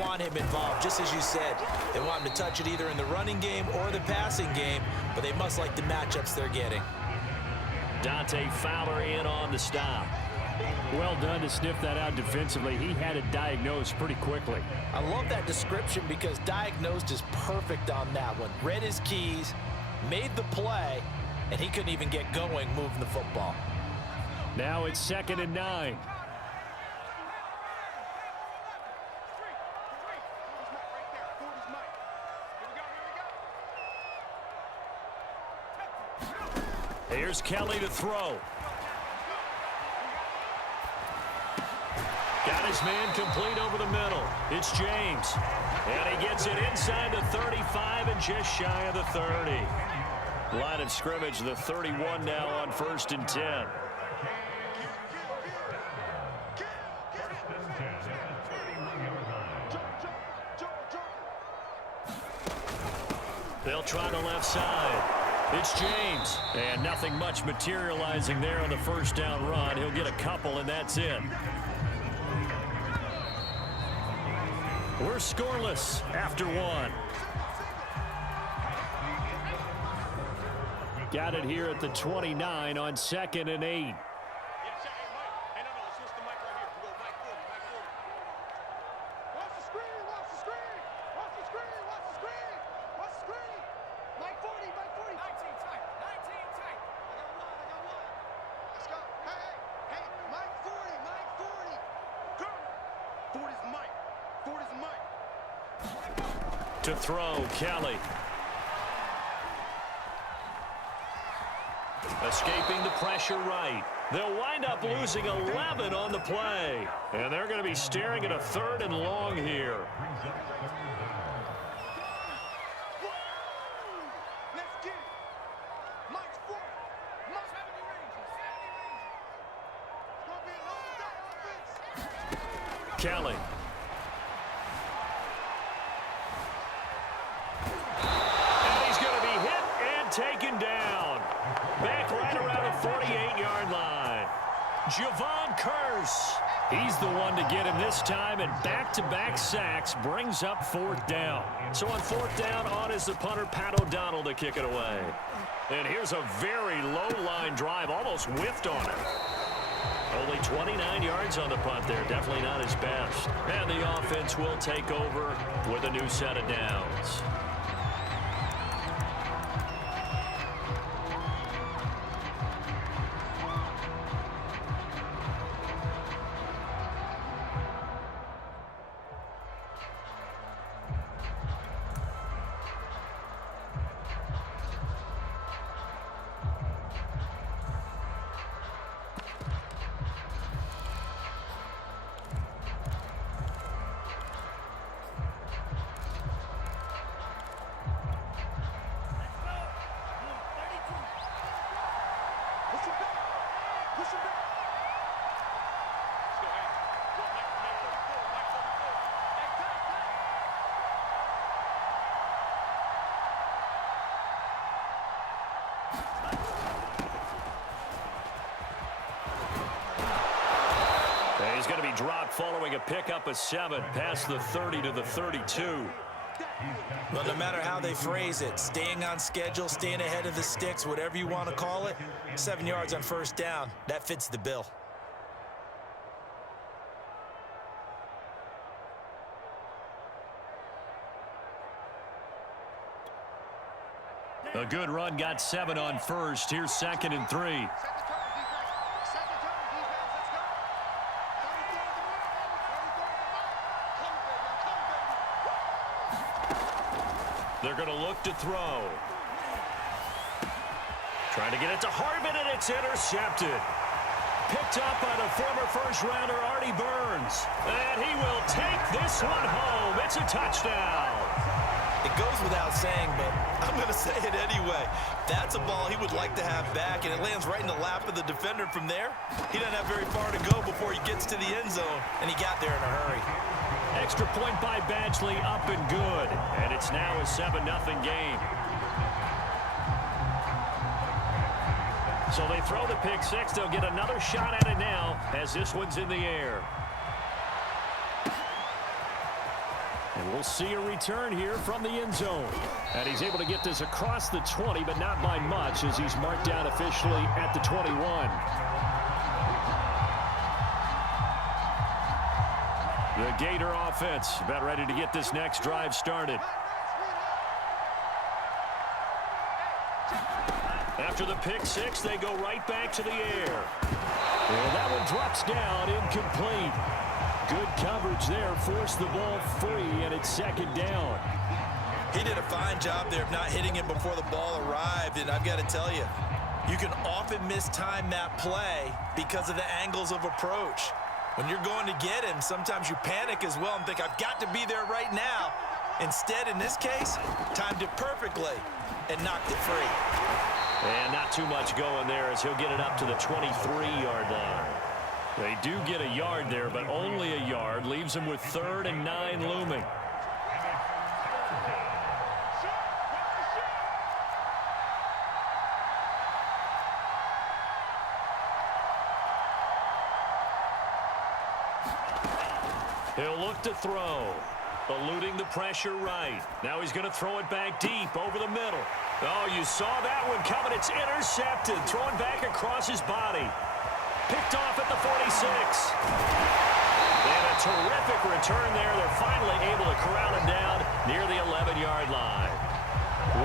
want him involved, just as you said. They want him to touch it either in the running game or the passing game, but they must like the matchups they're getting. Dante Fowler in on the stop. Well done to sniff that out defensively. He had it diagnosed pretty quickly. I love that description because diagnosed is perfect on that one. Read his keys, made the play, and he couldn't even get going moving the football. Now it's 2nd and 9. Here's Kelly to throw. Got his man complete over the middle. It's James. And he gets it inside the 35 and just shy of the 30. Line of scrimmage, the 31 now on 1st and 10. They'll try the left side. It's James. And nothing much materializing there on the first down run. He'll get a couple, and that's it. We're scoreless after 1. Got it here at the 29 on 2nd and 8. To throw, Kelly. Escaping the pressure right. They'll wind up losing 11 on the play. And they're going to be staring at a 3rd and long here. Kelly. Taken down. Back right around the 48-yard line. Javon Curse. He's the one to get him this time, and back-to-back sacks brings up 4th down. So on 4th down, on is the punter, Pat O'Donnell, to kick it away. And here's a very low-line drive, almost whiffed on it. Only 29 yards on the punt there. Definitely not his best. And the offense will take over with a new set of downs. He's going to be dropped following a pickup of 7 past the 30 to the 32. Well, no matter how they phrase it, staying on schedule, staying ahead of the sticks, whatever you want to call it, 7 yards on 1st down, that fits the bill. A good run got 7 on 1st. Here's 2nd and 3. They're going to look to throw. Trying to get it to Hartman, and it's intercepted. Picked up by the former first-rounder Artie Burns. And he will take this one home. It's a touchdown. It goes without saying, but I'm going to say it anyway. That's a ball he would like to have back, and it lands right in the lap of the defender from there. He doesn't have very far to go before he gets to the end zone, and he got there in a hurry. Extra point by Badgley, up and good. And it's now a 7-0 game. So they throw the pick six. They'll get another shot at it now as this one's in the air. And we'll see a return here from the end zone. And he's able to get this across the 20, but not by much as he's marked down officially at the 21. The Gator offense about ready to get this next drive started. After the pick six, they go right back to the air. And that one drops down, incomplete. Good coverage there, forced the ball free, and it's second down. He did a fine job there of not hitting it before the ball arrived, and I've got to tell you, you can often mistime that play because of the angles of approach. When you're going to get him, sometimes you panic as well and think, I've got to be there right now. Instead, in this case, timed it perfectly and knocked it free. And not too much going there as he'll get it up to the 23-yard line. They do get a yard there, but only a yard. Leaves them with 3rd and 9 looming. He'll look to throw. Eluding the pressure right. Now he's going to throw it back deep over the middle. Oh, you saw that one coming. It's intercepted. Thrown back across his body. Picked off at the 46. And a terrific return there. They're finally able to corral him down near the 11-yard line.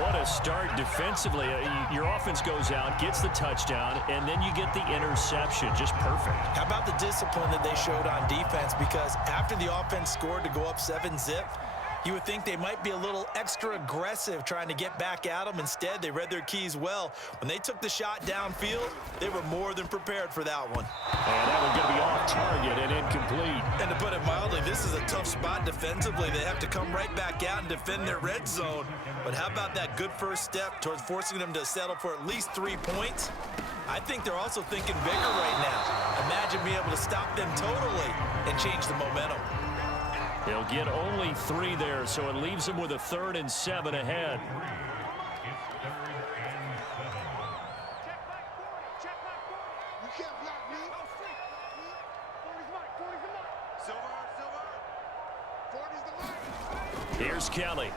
What a start defensively. Your offense goes out, gets the touchdown, and then you get the interception. Just perfect. How about the discipline that they showed on defense? Because after the offense scored to go up 7-zip, you would think they might be a little extra aggressive trying to get back at them. Instead, they read their keys well. When they took the shot downfield, they were more than prepared for that one. And that one's going to be off target and incomplete. And to put it mildly, this is a tough spot defensively. They have to come right back out and defend their red zone. But how about that good first step towards forcing them to settle for at least 3 points? I think they're also thinking bigger right now. Imagine being able to stop them totally and change the momentum. They'll get only 3 there, so it leaves them with a 3rd and 7 ahead. Here's Kelly.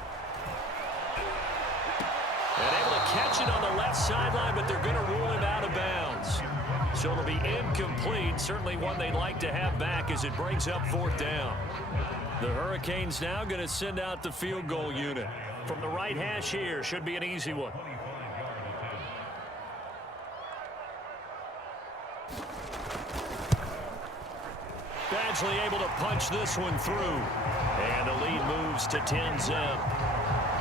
And able to catch it on the left sideline, but they're going to rule him out of bounds. So it'll be incomplete, certainly one they'd like to have back as it brings up 4th down. The Hurricanes now going to send out the field goal unit. From the right hash here, should be an easy one. Badgley able to punch this one through. And the lead moves to 10-zip.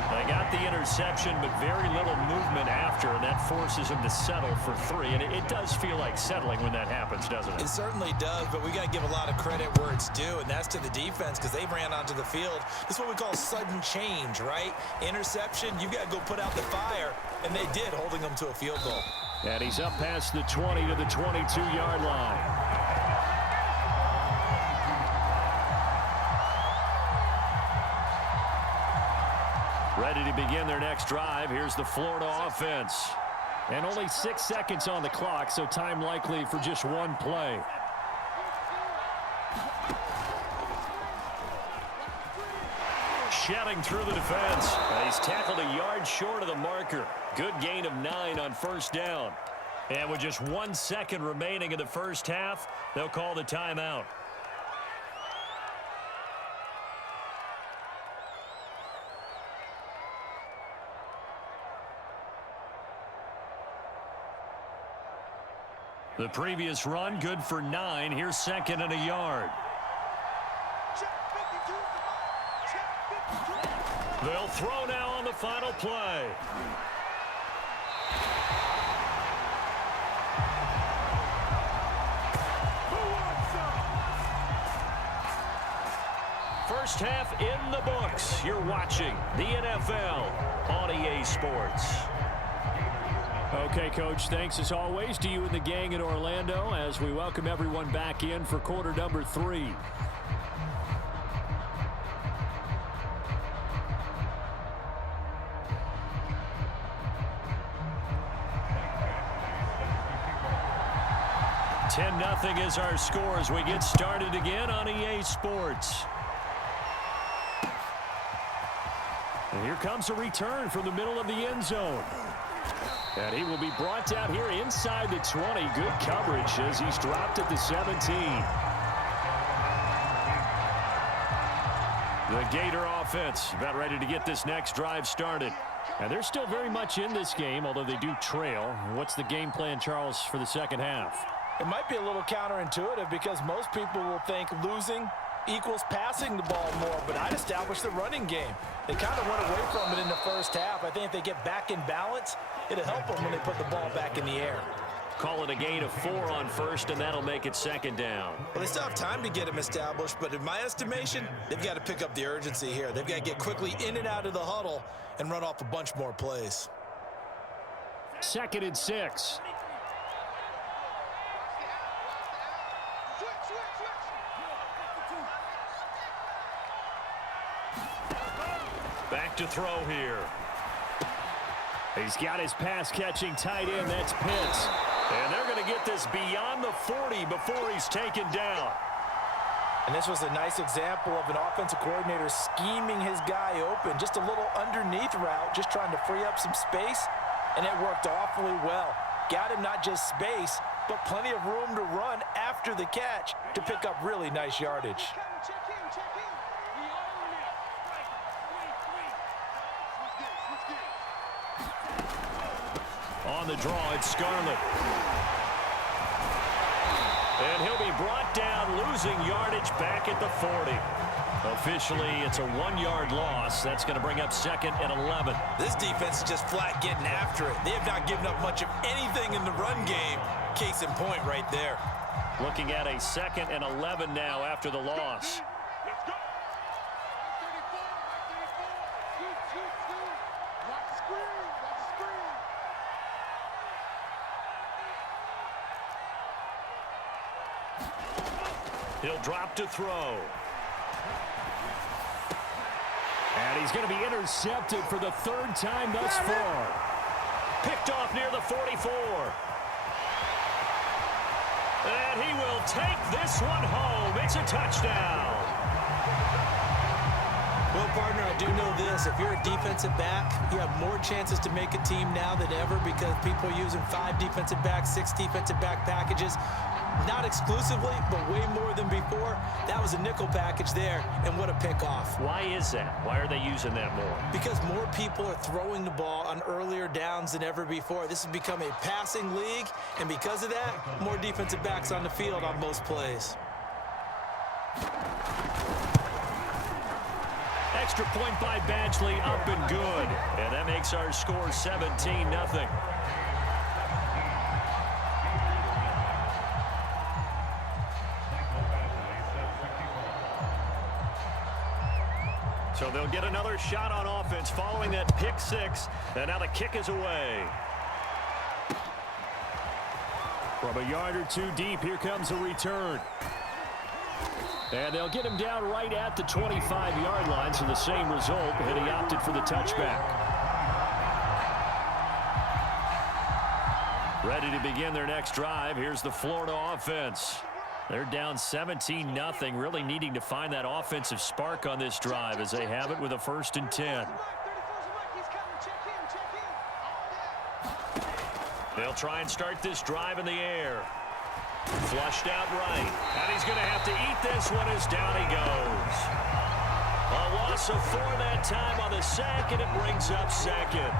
They got the interception, but very little movement after, and that forces them to settle for 3. And it does feel like settling when that happens, doesn't it? It certainly does, but we got to give a lot of credit where it's due, and that's to the defense because they ran onto the field. This is what we call sudden change, right? Interception, you got to go put out the fire, and they did, holding them to a field goal. And he's up past the 20 to the 22-yard line. Ready to begin their next drive. Here's the Florida offense. And only 6 seconds on the clock, so time likely for just one play. Shedding through the defense. He's tackled a yard short of the marker. Good gain of 9 on 1st down. And with just 1 second remaining in the first half, they'll call the timeout. The previous run, good for 9. Here's 2nd and a yard. They'll throw now on the final play. First half in the books. You're watching the NFL on EA Sports. Okay, Coach, thanks as always to you and the gang in Orlando as we welcome everyone back in for quarter number 3. $10-0 is our score as we get started again on EA Sports. And here comes a return from the middle of the end zone. And he will be brought down here inside the 20. Good coverage as he's dropped at the 17. The Gator offense about ready to get this next drive started. And they're still very much in this game, although they do trail. What's the game plan, Charles, for the second half? It might be a little counterintuitive because most people will think losing equals passing the ball more, but I'd establish the running game. They kind of went away from it in the first half. I think if they get back in balance, it'll help them when they put the ball back in the air. Call it a gain of 4 on first, and that'll make it second down. Well, they still have time to get him established, but in my estimation, they've got to pick up the urgency here. They've got to get quickly in and out of the huddle and run off a bunch more plays. 2nd and 6. Back to throw here. He's got his pass-catching tight end. That's Pitts. And they're going to get this beyond the 40 before he's taken down. And this was a nice example of an offensive coordinator scheming his guy open. Just a little underneath route, just trying to free up some space, and it worked awfully well. Got him not just space, but plenty of room to run after the catch to pick up really nice yardage. On the draw, it's Scarlett. And he'll be brought down, losing yardage back at the 40. Officially, it's a 1-yard loss. That's going to bring up 2nd and 11. This defense is just flat getting after it. They have not given up much of anything in the run game. Case in point right there. Looking at a 2nd and 11 now after the loss. He'll drop to throw. And he's going to be intercepted for the 3rd time thus far. Picked off near the 44. And he will take this one home. It's a touchdown. Well, partner, I do know this. If you're a defensive back, you have more chances to make a team now than ever because people are using 5 defensive backs, 6 defensive back packages. Not exclusively, but way more than before. That was a nickel package there, and what a pickoff. Why is that? Why are they using that more? Because more people are throwing the ball on earlier downs than ever before. This has become a passing league, and because of that, more defensive backs on the field on most plays. Extra point by Badgley, up and good. And that makes our score 17-0. So they'll get another shot on offense following that pick 6. And now the kick is away. From a yard or 2 deep, here comes a return. And they'll get him down right at the 25-yard line, so the same result, and he opted for the touchback. Ready to begin their next drive. Here's the Florida offense. They're down 17-0, really needing to find that offensive spark on this drive as they have it with a 1st and 10. They'll try and start this drive in the air. Flushed out right. And he's going to have to eat this one as down he goes. A loss of 4 that time on the sack, and it brings up 2nd.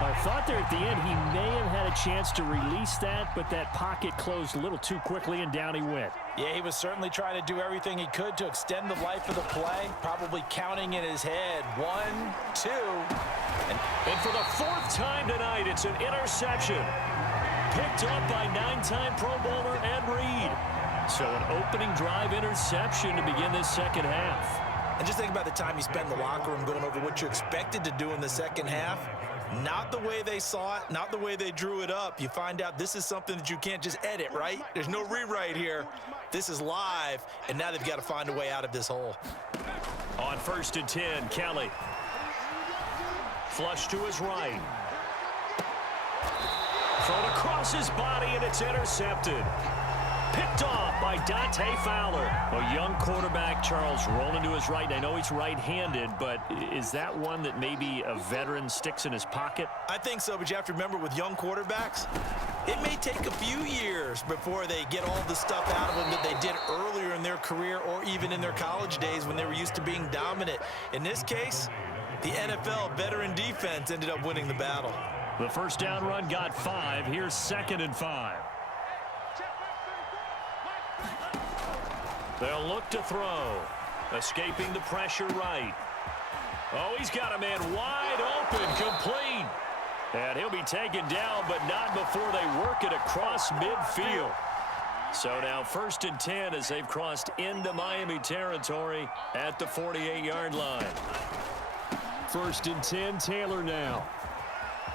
I thought there at the end he may have had a chance to release that, but that pocket closed a little too quickly, and down he went. Yeah, he was certainly trying to do everything he could to extend the life of the play, probably counting in his head. 1, 2. And for the 4th time tonight, it's an interception. Picked up by 9-time Pro Bowler Ed Reed. So an opening drive interception to begin this second half. And just think about the time you spent in the locker room going over what you expected to do in the second half. Not the way they saw it, not the way they drew it up. You find out this is something that you can't just edit, right? There's no rewrite here. This is live, and now they've got to find a way out of this hole. On 1st and 10, Kelly. Flush to his right. Thrown across his body, and it's intercepted. Picked off by Dante Fowler. A young quarterback, Charles, rolling to his right. And I know he's right-handed, but is that one that maybe a veteran sticks in his pocket? I think so, but you have to remember with young quarterbacks, it may take a few years before they get all the stuff out of them that they did earlier in their career or even in their college days when they were used to being dominant. In this case, the NFL veteran defense ended up winning the battle. The first down run got 5. Here's 2nd and 5. They'll look to throw. Escaping the pressure right. Oh, he's got a man wide open, complete. And he'll be taken down, but not before they work it across midfield. So now 1st and 10 as they've crossed into Miami territory at the 48-yard line. 1st and 10, Taylor now.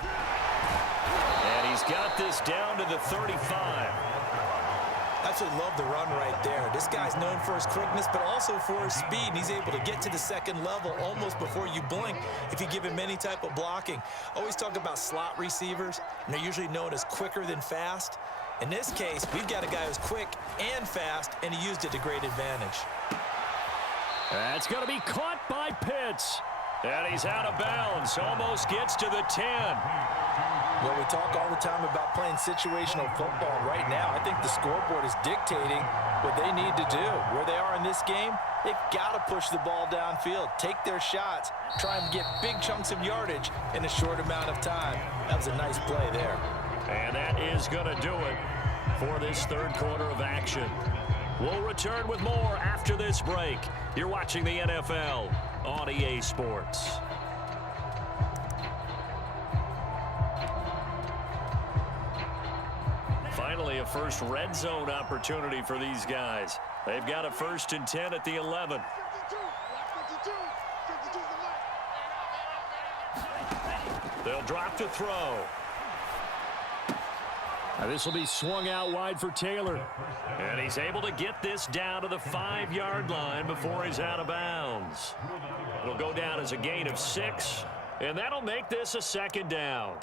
And he's got this down to the 35. Absolutely love the run right there. This guy's known for his quickness, but also for his speed. And he's able to get to the second level almost before you blink if you give him any type of blocking. Always talk about slot receivers, and they're usually known as quicker than fast. In this case, we've got a guy who's quick and fast, and he used it to great advantage. That's going to be caught by Pitts. And he's out of bounds. Almost gets to the 10. Well, we talk all the time about playing situational football. Right now, I think the scoreboard is dictating what they need to do. Where they are in this game, they've got to push the ball downfield, take their shots, try and get big chunks of yardage in a short amount of time. That was a nice play there. And that is going to do it for this third quarter of action. We'll return with more after this break. You're watching the NFL on EA Sports. Finally, a first red zone opportunity for these guys. They've got a 1st and 10 at the 11. They'll drop to throw. Now this will be swung out wide for Taylor. And he's able to get this down to the 5-yard line before he's out of bounds. It'll go down as a gain of 6, and that'll make this a 2nd down.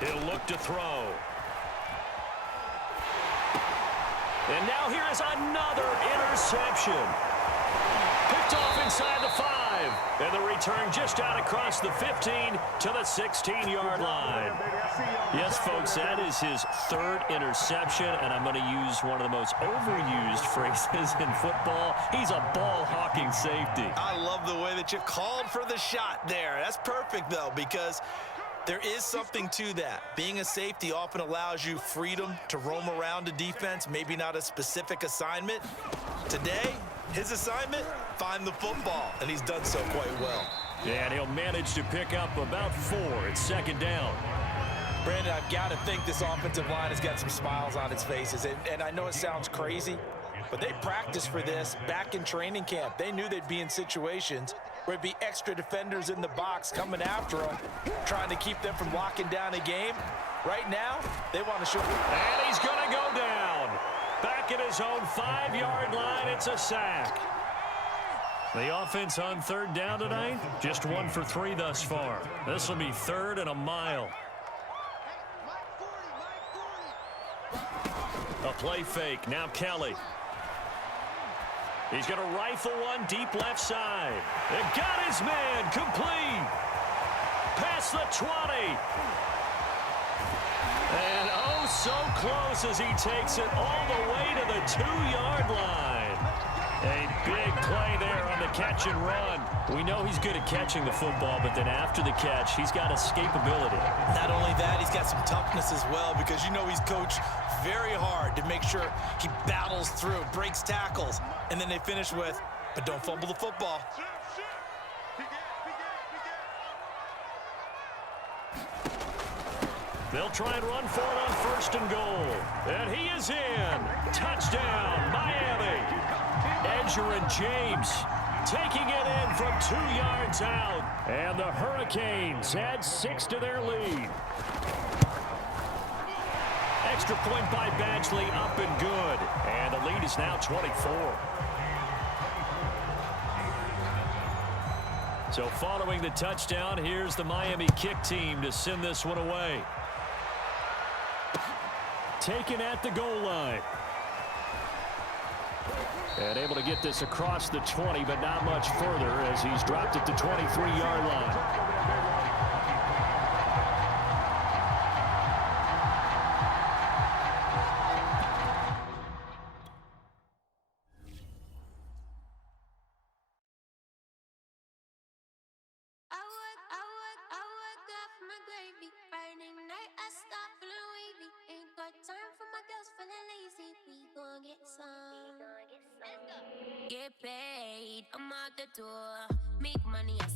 He'll look to throw. And now here is another interception. Picked off inside the 5. And the return just out across the 15 to the 16-yard line. Yes, folks, that is his 3rd interception, and I'm going to use one of the most overused phrases in football. He's a ball-hawking safety. I love the way that you called for the shot there. That's perfect, though, because there is something to that. Being a safety often allows you freedom to roam around a defense, maybe not a specific assignment. Today, his assignment, find the football, and he's done so quite well. And he'll manage to pick up about 4 at 2nd down. Brandon, I've got to think this offensive line has got some smiles on its faces. And I know it sounds crazy, but they practiced for this back in training camp. They knew they'd be in situations where it'd be extra defenders in the box coming after them, trying to keep them from locking down a game. Right now, they want to show. And he's going to go down. Back at his own 5-yard line, it's a sack. The offense on 3rd down tonight, just 1 for 3 thus far. This will be 3rd and a mile. A play fake. Now Kelly. He's going to rifle one deep left side. And got his man complete. Past the 20. And oh, so close as he takes it all the way to the 2-yard line. A big play there on the catch and run. We know he's good at catching the football, but then after the catch, he's got escapability. Not only that, he's got some toughness as well, because you know he's coached very hard to make sure he battles through, breaks tackles, and then they finish with, but don't fumble the football. They'll try and run for it on 1st and goal. And he is in. Touchdown, Miami. Edger and James taking it in from 2 yards out. And the Hurricanes add 6 to their lead. Extra point by Badgley, up and good. And the lead is now 24. So following the touchdown, here's the Miami kick team to send this one away. Taken at the goal line. And able to get this across the 20, but not much further as he's dropped it to 23-yard line. Get paid, I'm out the door. Make money, I